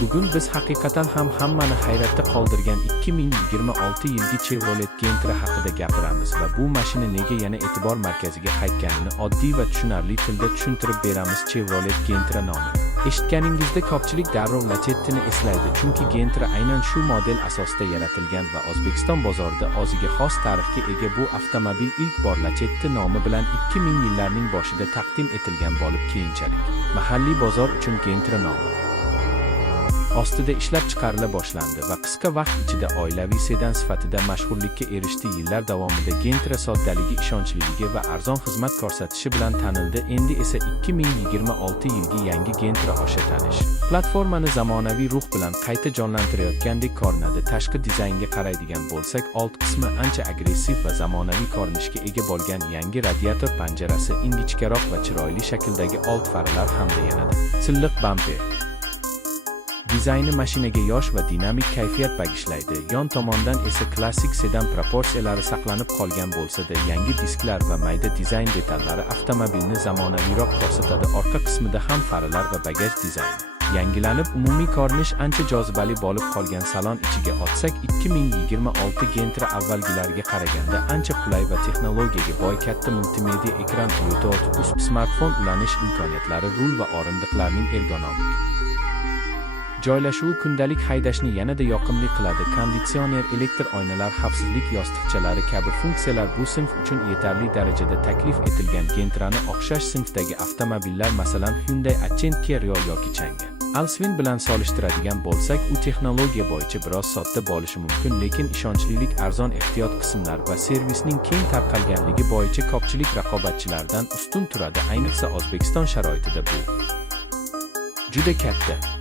Bugun biz haqiqatan ham hammani hayratda qoldirgan 2026 yilgi Chevrolet Gentra haqida gapiramiz va bu mashina nega yana e'tibor markaziga qaytganini oddiy va tushunarli tilda tushuntirib beramiz. Chevrolet Gentra nomi eshitganingizda ko'pchilik darrov Lacetti'ni eslaydi, chunki Gentra aynan shu model asosida yaratilgan va O'zbekiston bozorida o'ziga xos tarixga ega. Bu avtomobil ilk bor Lacetti nomi bilan 2000 yillarning boshida taqdim etilgan bo'lib, keyinchalik mahalliy bozor uchun Gentra nomi ostida ishlab chiqarila boshlandi va qisqa vaqt ichida oilaviy sedan sifatida mashhurlikka erishdi. Yillar davomida Gentra soddaligi, ishonchliligi va arzon xizmat ko'rsatishi bilan tanildi. Endi esa 2026 yilgi yangi Gentra o'sha tanish platformani zamonaviy ruh bilan qayta jonlantirayotgandek ko'rinadi. Tashqi dizaynga qaraydigan bo'lsak, old qismi ancha agressiv va zamonaviy ko'rinishga ega bo'lgan. Yangi radiator panjarasi, ingichkaroq va chiroyli shakldagi old farlar hamda yanada silliq bamper dizayni mashinaga yosh va dinamik kayfiyat bag'ishlaydi. Yon tomondan esa klassik sedan proporsiyalari saqlanib qolgan bo'lsa-da, yangi disklar va mayda dizayn detallari avtomobilni zamonaviyroq ko'rsatadi. Orqa qismida ham farlar va bagaj dizayni yangilanib, umumiy ko'rinish ancha jozibali bo'lib qolgan. Salon ichiga o'tsak, 2026 Gentra avvalgilariga qaraganda ancha qulay va texnologiyaga boy. Katta multimedia ekran, Bluetooth, USB smartfon ulanish imkoniyatlari, rul va o'rindiqlarning ergonomik joylashuvi kundalik haydashni yanada yoqimli qiladi. Konditsioner, elektr oynalar, xavfsizlik yostiqchalari kabi funksiyalar bu sinf uchun yetarli darajada taklif etilgan. Gentra'ni o'xshash sinfdagi avtomobillar, masalan Hyundai Accent, Kia Rio yoki Chang'e Alsvin bilan solishtiradigan bo'lsak, u texnologiya bo'yicha biroz sodda bo'lishi mumkin, lekin ishonchlilik, arzon ehtiyot qismlar va servisning keng tarqalganligi bo'yicha ko'pchilik raqobatchilardan ustun turadi. Ayniqsa O'zbekiston sharoitida bu juda katta